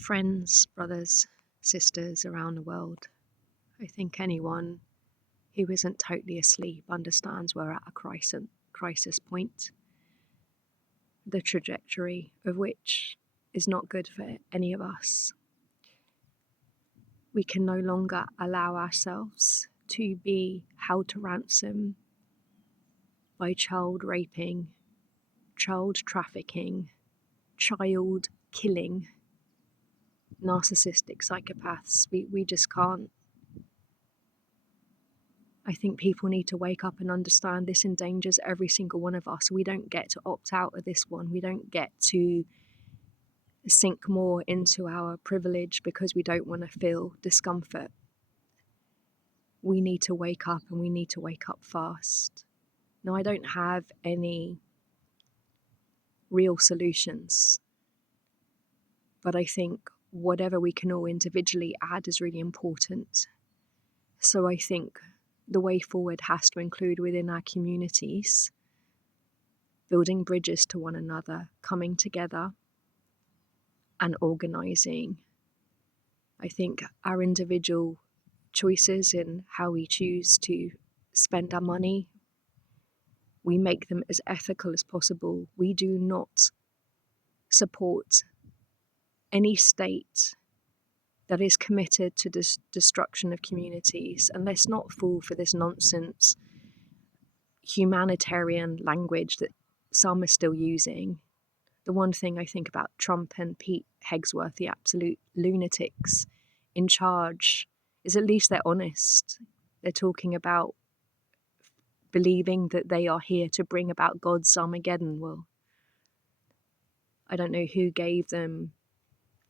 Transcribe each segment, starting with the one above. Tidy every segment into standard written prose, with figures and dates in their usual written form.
Friends, brothers, sisters around the world, I think anyone who isn't totally asleep understands we're at a crisis point, the trajectory of which is not good for any of us. We can no longer allow ourselves to be held to ransom by child raping, child trafficking, child killing, narcissistic psychopaths. We just can't. I think people need to wake up and understand this endangers every single one of us. We don't get to opt out of this one. We don't get to sink more into our privilege because we don't want to feel discomfort. We need to wake up, and we need to wake up fast. Now, I don't have any real solutions, but I think whatever we can all individually add is really important. So I think the way forward has to include within our communities building bridges to one another, coming together and organising. I think our individual choices in how we choose to spend our money, we make them as ethical as possible. We do not support any state that is committed to destruction of communities, and let's not fall for this nonsense humanitarian language that some are still using. The one thing I think about Trump and Pete Hegsworth, the absolute lunatics in charge, is at least they're honest. They're talking about believing that they are here to bring about God's Armageddon. Well, I don't know who gave them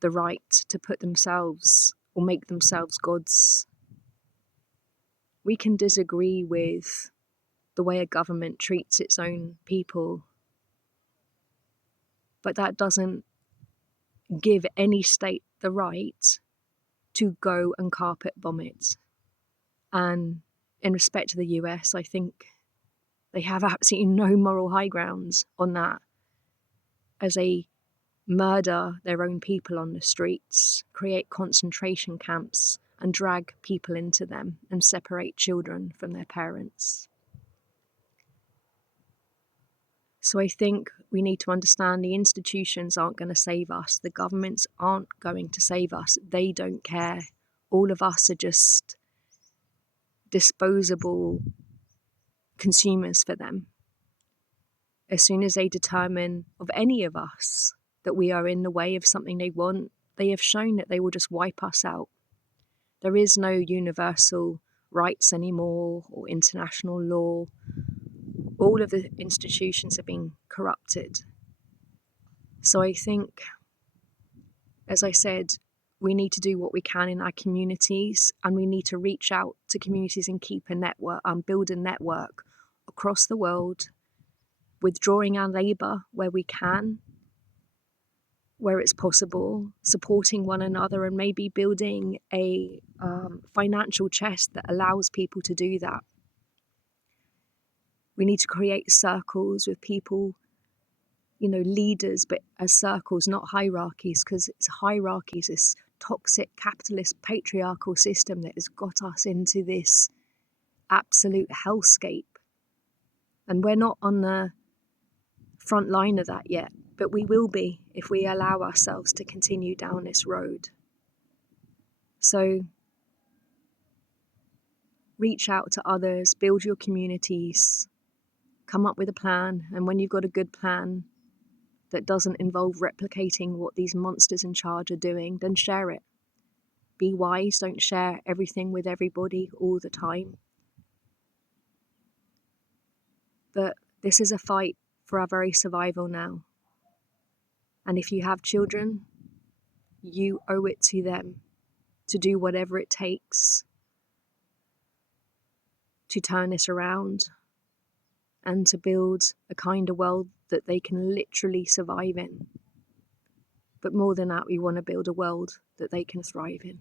the right to put themselves or make themselves gods. We can disagree with the way a government treats its own people, but that doesn't give any state the right to go and carpet bomb it. And in respect to the US, I think they have absolutely no moral high grounds on that, as they murder their own people on the streets, create concentration camps, and drag people into them and separate children from their parents. So I think we need to understand the institutions aren't going to save us. The governments aren't going to save us. They don't care. All of us are just disposable consumers for them. As soon as they determine of any of us that we are in the way of something they want, they have shown that they will just wipe us out. There is no universal rights anymore or international law. All of the institutions have been corrupted. So I think, as I said, we need to do what we can in our communities, and we need to reach out to communities and keep a network and build a network across the world, withdrawing our labour where we can, where it's possible, supporting one another, and maybe building a financial chest that allows people to do that. We need to create circles with people, leaders, but as circles, not hierarchies, because it's hierarchies, this toxic capitalist patriarchal system that has got us into this absolute hellscape. And we're not on the front line of that yet, but we will be if we allow ourselves to continue down this road. So reach out to others, build your communities, come up with a plan, and when you've got a good plan that doesn't involve replicating what these monsters in charge are doing, then share it. Be wise, don't share everything with everybody all the time. But this is a fight for our very survival now. And if you have children, you owe it to them to do whatever it takes to turn this around and to build a kind of world that they can literally survive in. But more than that, we want to build a world that they can thrive in.